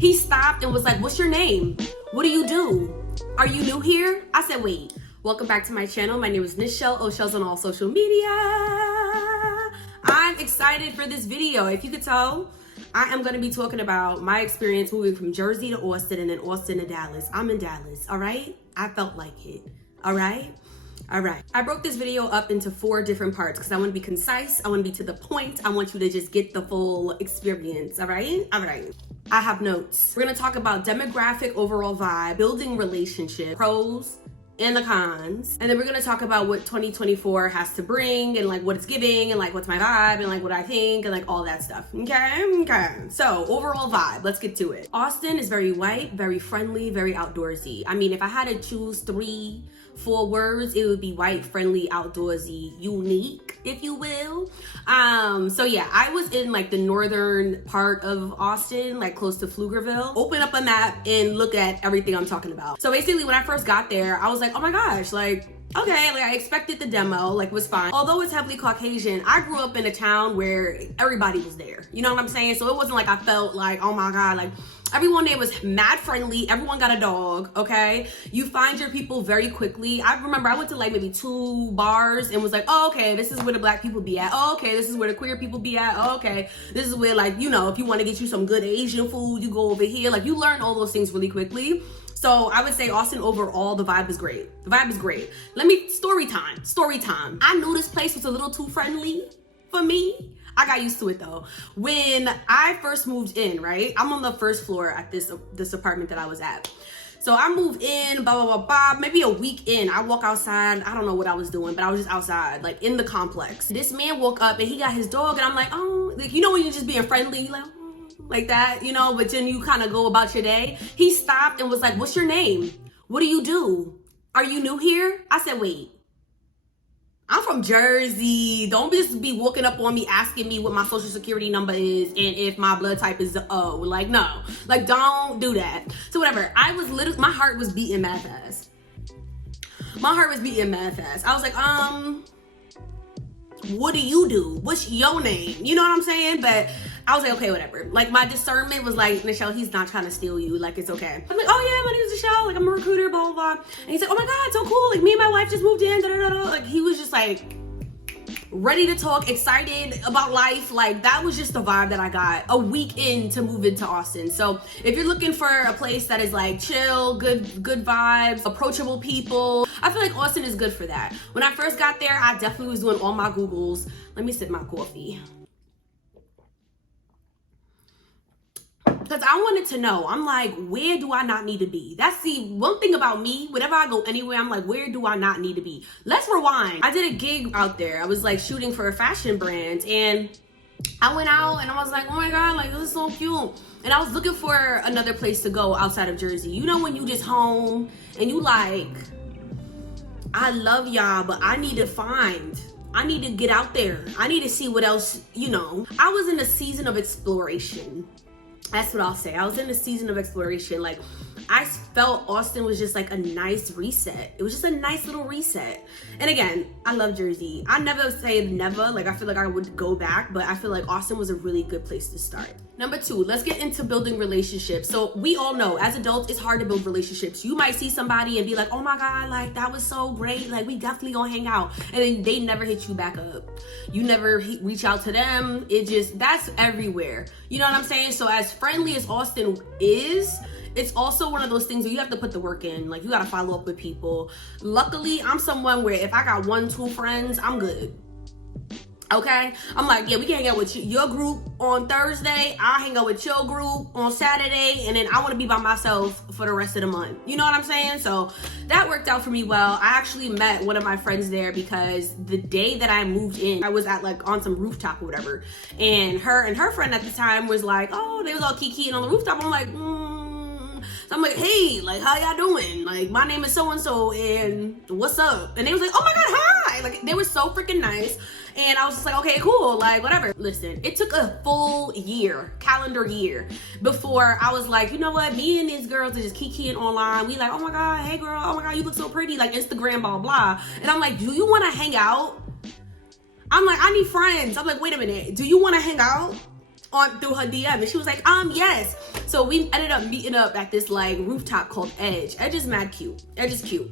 He stopped and was like, what's your name? What do you do? Are you new here? I said, wait. Welcome back to my channel. My name is Nichelle, Ohshells on all social media. I'm excited for this video. If you could tell, I am going to be talking about my experience moving from Jersey to Austin and then Austin to Dallas. I'm in Dallas, all right? I felt like it, all right? All right. I broke this video up into 4 different parts because I want to be concise. I want to be to the point. I want you to just get the full experience, all right? All right. I have notes. We're going to talk about demographic, overall vibe, building relationship, pros, and the cons. And then we're gonna talk about what 2024 has to bring and like what it's giving and like what's my vibe and like what I think and like all that stuff. Okay. So overall vibe, let's get to it. Austin is very white, very friendly, very outdoorsy. I mean, if I had to choose 3-4 words, it would be white, friendly, outdoorsy, unique, if you will. So yeah, I was in like the northern part of Austin, like close to Pflugerville. Open up a map and look at everything I'm talking about. So basically when I first got there, I was like, oh my gosh, like, okay, like I expected the demo, like was fine. Although it's heavily Caucasian, I grew up in a town where everybody was there. You know what I'm saying? So it wasn't like I felt like, oh my God, like everyone there was mad friendly. Everyone got a dog, okay? You find your people very quickly. I remember I went to like maybe 2 bars and was like, oh, okay, this is where the black people be at. Oh, okay, this is where the queer people be at. Oh, okay, this is where like, you know, if you want to get you some good Asian food, you go over here. Like you learn all those things really quickly. So I would say Austin overall, the vibe is great. The vibe is great. Story time. I knew this place was a little too friendly for me. I got used to it though. When I first moved in, right? I'm on the first floor at this apartment that I was at. So I moved in, blah, blah, blah, blah. Maybe a week in, I walk outside. I don't know what I was doing, but I was just outside, like in the complex. This man woke up and he got his dog and I'm like, oh, like, you know when you're just being friendly, you're like, oh, like that, you know, but then you kind of go about your day. He stopped and was like, what's your name? What do you do? Are you new here? I said, wait. I'm from Jersey. Don't just be walking up on me asking me what my social security number is and if my blood type is O. Like, no. Like, don't do that. So whatever. I was literally, my heart was beating mad fast. My heart was beating mad fast. I was like, what do you do? What's your name? You know what I'm saying? But I was like, okay, whatever. Like my discernment was like, Nichelle, he's not trying to steal you. Like, it's okay. I'm like, oh yeah, my name is Nichelle. Like I'm a recruiter, blah, blah, blah. And he's like, oh my God, so cool. Like me and my wife just moved in, da, da, da, da. Like he was just like ready to talk, excited about life. Like that was just the vibe that I got a week in to move into Austin. So if you're looking for a place that is like chill, good vibes, approachable people, I feel like Austin is good for that. When I first got there, I definitely was doing all my Googles. Let me sip my coffee. Because I wanted to know, I'm like, where do I not need to be? That's the one thing about me. Whenever I go anywhere, I'm like, where do I not need to be? Let's rewind. I did a gig out there. I was like shooting for a fashion brand and I went out and I was like, oh my God, like this is so cute. And I was looking for another place to go outside of Jersey. You know when you just home and you like, I love y'all, but I need to get out there. I need to see what else, you know. I was in a season of exploration. That's what I'll say. I was in a season of exploration. Like I felt Austin was just like a nice reset. It was just a nice little reset. And again, I love Jersey. I never say never. Like I feel like I would go back, but I feel like Austin was a really good place to start. Number 2, let's get into building relationships. So we all know as adults, it's hard to build relationships. You might see somebody and be like, oh my God, like that was so great. Like we definitely gonna hang out. And then they never hit you back up. You never reach out to them. That's everywhere. You know what I'm saying? So as friendly as Austin is, it's also one of those things where you have to put the work in. Like you gotta follow up with people. Luckily, I'm someone where if I got 1-2 friends, I'm good. Okay, I'm like, yeah, we can hang out with your group on Thursday. I'll hang out with your group on Saturday. And then I want to be by myself for the rest of the month. You know what I'm saying? So that worked out for me well. I actually met one of my friends there because the day that I moved in, I was at like on some rooftop or whatever. And her friend at the time was like, oh, they was all kikiing on the rooftop. I'm like, So I'm like, hey, like, how y'all doing? Like, my name is so-and-so, and what's up? And they was like, oh my God, hi. Like, they were so freaking nice. And I was just like, okay, cool, like, whatever. Listen, it took a full year, calendar year, before I was like, you know what? Me and these girls are just kikiing online. We like, oh my God, hey girl, oh my God, you look so pretty. Like, Instagram, blah, blah. And I'm like, do you want to hang out? I'm like, I need friends. I'm like, wait a minute. Do you want to hang out? on through her DM, and she was like, yes. So we ended up meeting up at this like rooftop called Edge. Edge is mad cute. Edge is cute.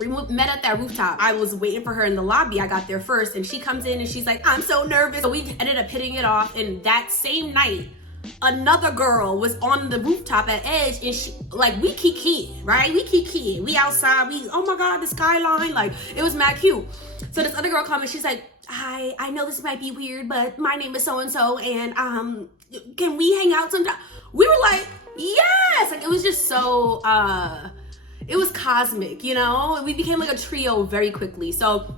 We met at that rooftop. I was waiting for her in the lobby. I got there first, and she comes in and she's like, I'm so nervous. So we ended up hitting it off, and that same night, another girl was on the rooftop at Edge, and she, like, we kiki, right? We kiki. We outside. Oh my God, the skyline. Like, it was mad cute. So this other girl comes and she's like, hi, I know this might be weird, but my name is so-and-so, and can we hang out sometime? We were like, yes. Like, it was just so, it was cosmic, you know? We became like a trio very quickly. So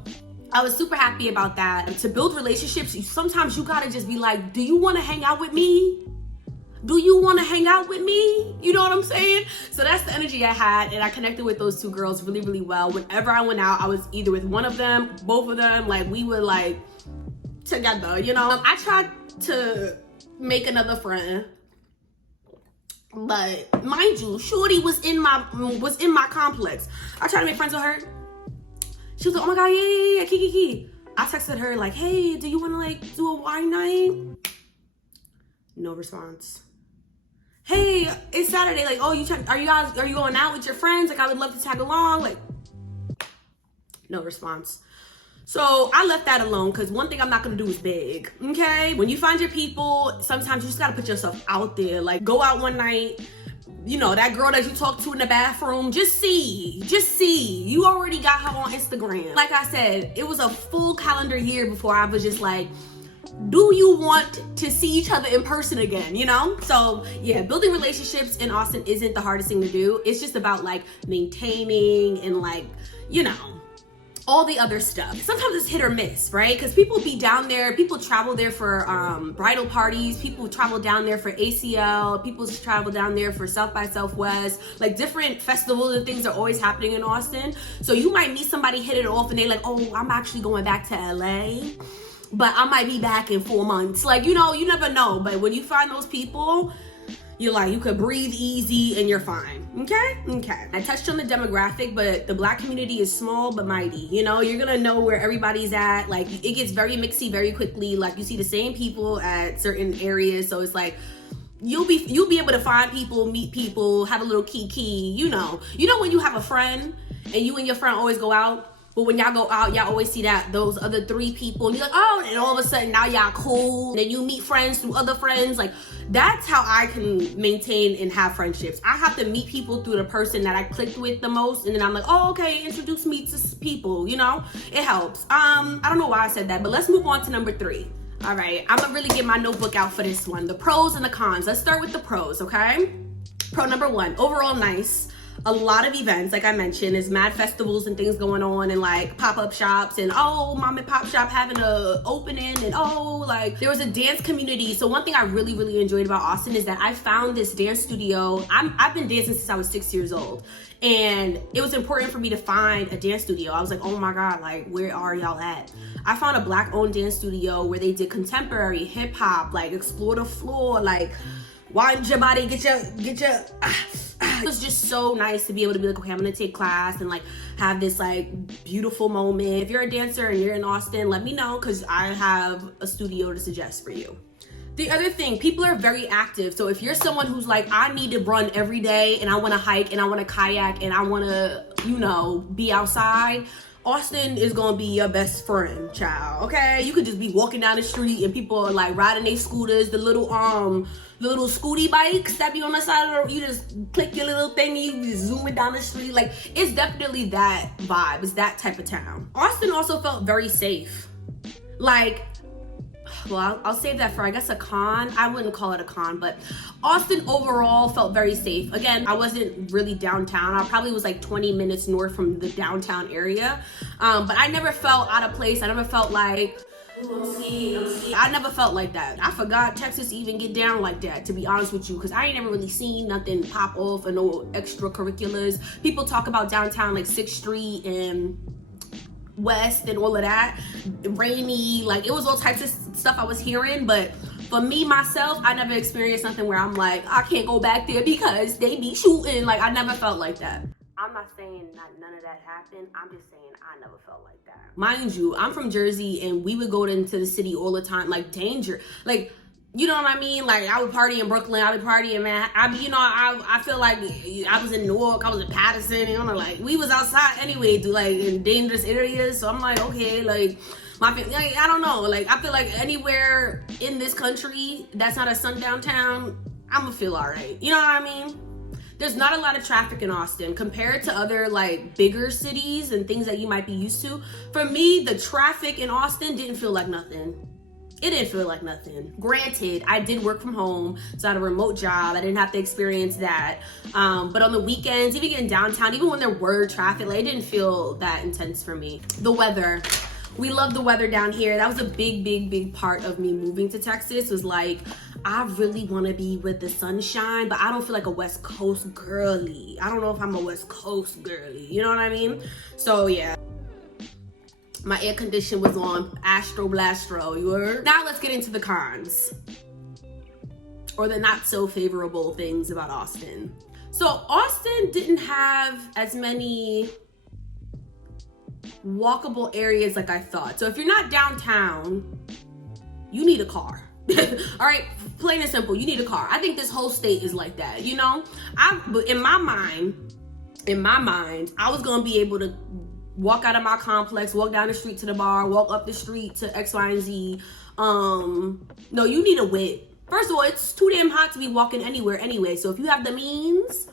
I was super happy about that. To build relationships, sometimes you gotta just be like, do you wanna hang out with me? Do you wanna hang out with me? You know what I'm saying? So that's the energy I had, and I connected with those two girls really, really well. Whenever I went out, I was either with one of them, both of them, like we were like together, you know? I tried to make another friend, but mind you, Shorty was in my complex. I tried to make friends with her. She was like, oh my God, yeah, kiki. I texted her like, hey, do you want to like do a wine night? No response. Hey, it's Saturday. Like, oh, are you going out with your friends? Like, I would love to tag along. Like, no response. So I left that alone, because one thing I'm not gonna do is beg, okay? When you find your people, sometimes you just gotta put yourself out there. Like, go out one night, you know, that girl that you talked to in the bathroom, just see. You already got her on Instagram. Like I said, it was a full calendar year before I was just like, do you want to see each other in person again, you know? So yeah, building relationships in Austin isn't the hardest thing to do. It's just about like maintaining and like, you know, all the other stuff. Sometimes it's hit or miss, right? Because people be down there, people travel there for bridal parties, people travel down there for ACL, people travel down there for South by Southwest, like different festivals and things are always happening in Austin. So you might meet somebody, hit it off, and they like, oh, I'm actually going back to LA, but I might be back in 4 months. Like, you know, you never know. But when you find those people, you're like, you could breathe easy and you're fine. Okay. I touched on the demographic, but the Black community is small but mighty. You know, you're gonna know where everybody's at. Like, it gets very mixy very quickly. Like, you see the same people at certain areas, so it's like you'll be able to find people, meet people, have a little kiki. You know when you have a friend and you and your friend always go out. But when y'all go out, y'all always see those other 3 people, and you're like, oh, and all of a sudden now y'all cool. And then you meet friends through other friends. Like, that's how I can maintain and have friendships. I have to meet people through the person that I clicked with the most, and then I'm like, oh, okay, introduce me to people, you know? It helps. I don't know why I said that, but let's move on to number 3. All right, I'm gonna really get my notebook out for this one. The pros and the cons. Let's start with the pros, okay? Pro number 1, overall nice. A lot of events, like I mentioned, there's mad festivals and things going on, and like pop-up shops, and oh, mom and pop shop having a opening, and oh, like there was a dance community. So one thing I really, really enjoyed about Austin is that I found this dance studio. I've been dancing since I was 6 years old, and it was important for me to find a dance studio. I was like, oh my God, like where are y'all at? I found a Black-owned dance studio where they did contemporary, hip hop, like explore the floor, like wind your body, get your it was just so nice to be able to be like, okay, I'm gonna take class and like have this like beautiful moment. If you're a dancer and you're in Austin, let me know, because I have a studio to suggest for you. The other thing, people are very active. So if you're someone who's like, I need to run every day, and I want to hike, and I want to kayak, and I want to, you know, be outside, Austin is gonna be your best friend, child. Okay, you could just be walking down the street and people are like riding their scooters, the little scooty bikes that be on the side of the road. You just click your little thingy, you just zooming down the street. Like, it's definitely that vibe. It's that type of town. Austin also felt very safe. Like, well, I'll save that for, I guess, a con. I wouldn't call it a con, but Austin overall felt very safe. Again, I wasn't really downtown. I probably was like 20 minutes north from the downtown area. But I never felt out of place. I never felt like, I never felt like that. I forgot Texas even get down like that, to be honest with you, because I ain't never really seen nothing pop off and no extracurriculars. People talk about downtown like 6th Street and West and all of that, rainy, like it was all types of stuff I was hearing. But for me, myself, I never experienced something where I'm like, I can't go back there because they be shooting. Like, I never felt like that. I'm not saying that none of that happened. I'm just saying I never felt like that. Mind you, I'm from Jersey, and we would go into the city all the time, like danger. Like, You know what I mean? Like, I would party in Brooklyn, I would party in Manhattan. I feel like I was in Newark, I was in Patterson, you know, like, we was outside anyway, like, in dangerous areas. So I'm like, okay, like, like, I don't know. Like, I feel like anywhere in this country that's not a sundown town, I'm gonna feel all right. You know what I mean? There's not a lot of traffic in Austin compared to other like bigger cities and things that you might be used to. For me, the traffic in Austin didn't feel like nothing. It didn't feel like nothing. Granted, I did work from home, so I had a remote job. I didn't have to experience that. But on the weekends, even getting downtown, even when there were traffic, like, it didn't feel that intense for me. The weather. We love the weather down here. That was a big part of me moving to Texas, was like, I really want to be with the sunshine, but I don't feel like a West Coast girly. I don't know if I'm a West Coast girly. You know what I mean? So yeah. My air condition was on Astro Blastro, you heard? Now let's get into the cons. Or the not so favorable things about Austin. So Austin didn't have as many walkable areas like I thought. So if you're not downtown, you need a car. All right, plain and simple, you need a car. I think this whole state is like that, you know? In my mind, I was gonna be able to walk out of my complex, walk down the street to the bar, walk up the street to X, Y, and Z. No, you need a whip. First of all, it's too damn hot to be walking anywhere anyway. So if you have the means,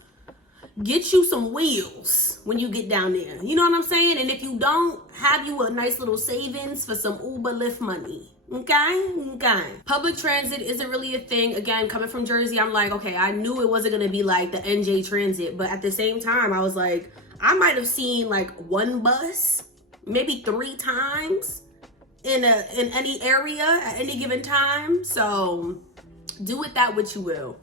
get you some wheels when you get down there. You know what I'm saying? And if you don't, have you a nice little savings for some Uber Lyft money. Okay. Public transit isn't really a thing. Again, coming from Jersey, I'm like, okay, I knew it wasn't gonna be like the NJ Transit, but at the same time, I was like, I might have seen like one bus, maybe 3 times in any area at any given time. So do with that what you will.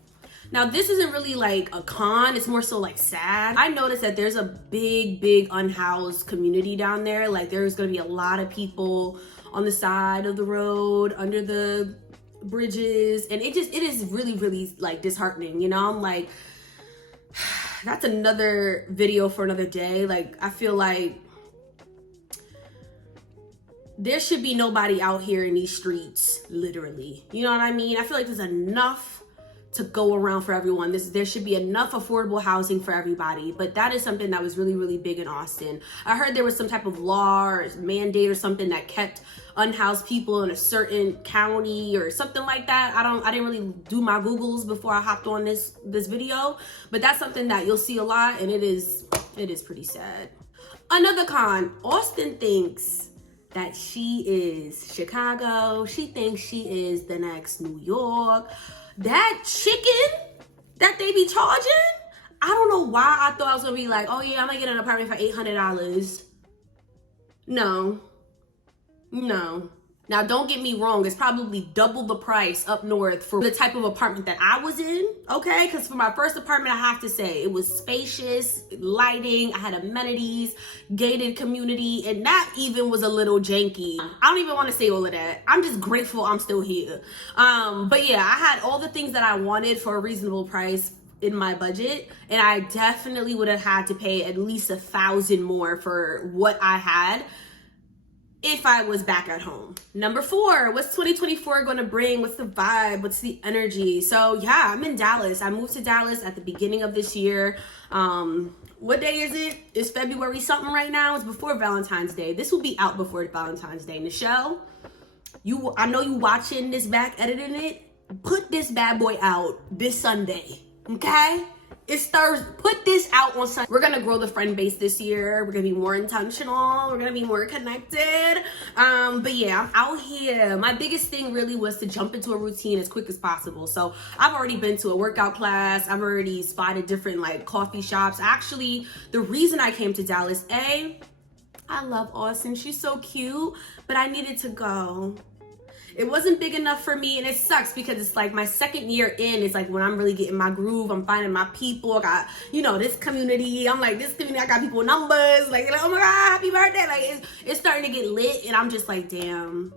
Now, this isn't really like a con, it's more so like sad. I noticed that there's a big unhoused community down there. Like, there's gonna be a lot of people on the side of the road, under the bridges, and it is really like disheartening, you know? I'm like, that's another video for another day. Like, I feel like there should be nobody out here in these streets, literally. You know what I mean? I feel like there's enough to go around for everyone. There should be enough affordable housing for everybody. But that is something that was really big in Austin. I heard there was some type of law or mandate or something that kept unhoused people in a certain county or something like that. I didn't really do my Googles before I hopped on this video, but that's something that you'll see a lot, and it is pretty sad. Another con, Austin thinks that she is Chicago. She thinks she is the next New York. That chicken that they be charging, I don't know why I thought I was gonna be like, oh yeah, I'm gonna get an apartment for $800. No. Now, don't get me wrong, it's probably double the price up north for the type of apartment that I was in, okay? Because for my first apartment, I have to say, it was spacious, lighting, I had amenities, gated community, and that even was a little janky. I don't even want to say all of that. I'm just grateful I'm still here. But yeah, I had all the things that I wanted for a reasonable price in my budget, and I definitely would have had to pay at least $1,000 more for what I had if I was back at home. Number 4, what's 2024 gonna bring? What's the vibe? What's the energy? So yeah, I'm in Dallas. I moved to Dallas at the beginning of this year. What day is it? It's February something right now. It's before Valentine's Day. This will be out before Valentine's Day. Nichelle, I know you watching this back, editing it. Put this bad boy out this Sunday, okay? It's Thursday. Put this out on Sunday. We're gonna grow the friend base this year. We're gonna be more intentional. We're gonna be more connected. But yeah, I'm out here. My biggest thing really was to jump into a routine as quick as possible. So I've already been to a workout class. I've already spotted different like coffee shops. Actually, the reason I came to Dallas, I love Austin. She's so cute, but I needed to go. It wasn't big enough for me, and it sucks because it's like my second year in. It's like when I'm really getting my groove. I'm finding my people. I got, this community. I'm like, this community, I got people numbers. Like, oh my God, happy birthday. Like, it's starting to get lit, and I'm just like, damn,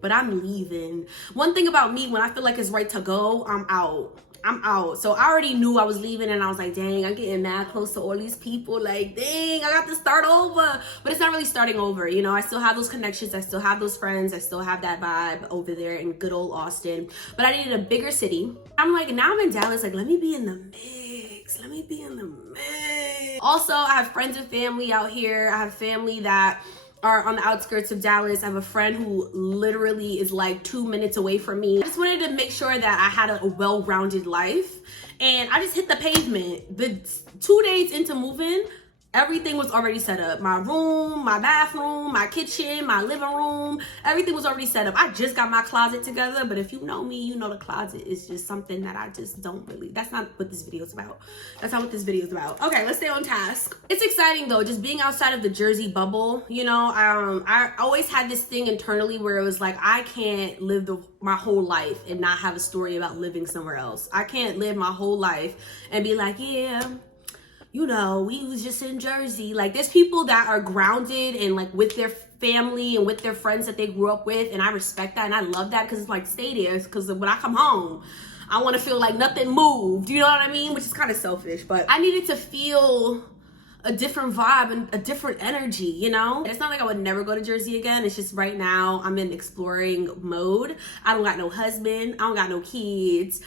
but I'm leaving. One thing about me, when I feel like it's right to go, I'm out. I'm out. So I already knew I was leaving, and I was like, dang, I'm getting mad close to all these people. Like, dang, I got to start over. But it's not really starting over. You know, I still have those connections. I still have those friends. I still have that vibe over there in good old Austin. But I needed a bigger city. I'm like, now I'm in Dallas. Like, let me be in the mix. Let me be in the mix. Also, I have friends and family out here. I have family that are on the outskirts of Dallas. I have a friend who literally is like 2 minutes away from me. I just wanted to make sure that I had a well-rounded life, and I just hit the pavement. The 2 days into moving, everything was already set up. My room, my bathroom, my kitchen, my living room, everything was already set up. I just got my closet together, but if you know me, you know the closet is just something that I just don't really, that's not what this video is about. That's not what this video is about. Okay, let's stay on task. It's exciting though, just being outside of the Jersey bubble. You know, I always had this thing internally where it was like, I can't live my whole life and not have a story about living somewhere else. I can't live my whole life and be like, yeah, you know, we was just in Jersey. Like, there's people that are grounded and like with their family and with their friends that they grew up with, and I respect that and I love that, because it's like, stay there, because when I come home, I want to feel like nothing moved, you know what I mean? Which is kind of selfish, but I needed to feel a different vibe and a different energy, you know? It's not like I would never go to Jersey again. It's just right now I'm in exploring mode. I don't got no husband, I don't got no kids.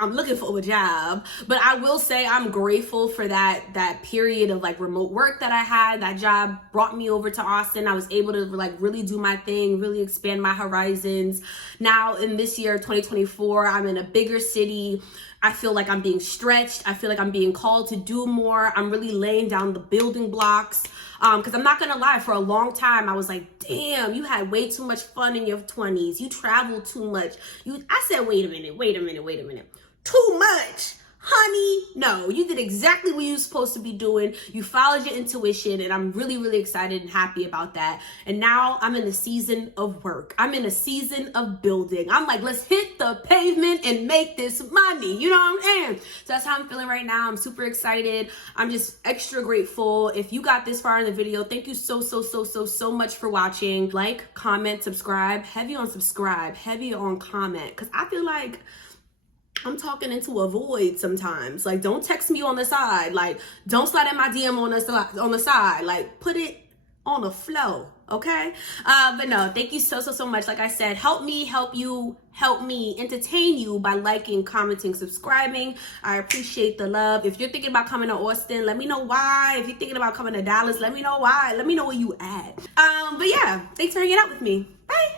I'm looking for a job, but I will say I'm grateful for that period of like remote work that I had. That job brought me over to Austin. I was able to like really do my thing, really expand my horizons. Now in this year, 2024, I'm in a bigger city. I feel like I'm being stretched. I feel like I'm being called to do more. I'm really laying down the building blocks. Because I'm not gonna lie, for a long time I was like, damn, you had way too much fun in your 20s. You traveled too much. I said, wait a minute. Too much, honey. No, you did exactly what you were supposed to be doing. You followed your intuition, and I'm really, really excited and happy about that. And now I'm in a season of work. I'm in a season of building. I'm like, let's hit the pavement and make this money. You know what I'm saying? So that's how I'm feeling right now. I'm super excited. I'm just extra grateful. If you got this far in the video, thank you so much for watching. Like, comment, subscribe. Heavy on subscribe, heavy on comment, because I feel like I'm talking into a void sometimes. Like, don't text me on the side. Like, don't slide in my DM on the side. Like, put it on the flow, okay? But no, thank you so much. Like I said, help me help you, help me entertain you by liking, commenting, subscribing. I appreciate the love. If you're thinking about coming to Austin, let me know why. If you're thinking about coming to Dallas, let me know why. Let me know where you at. But yeah, thanks for hanging out with me. Bye.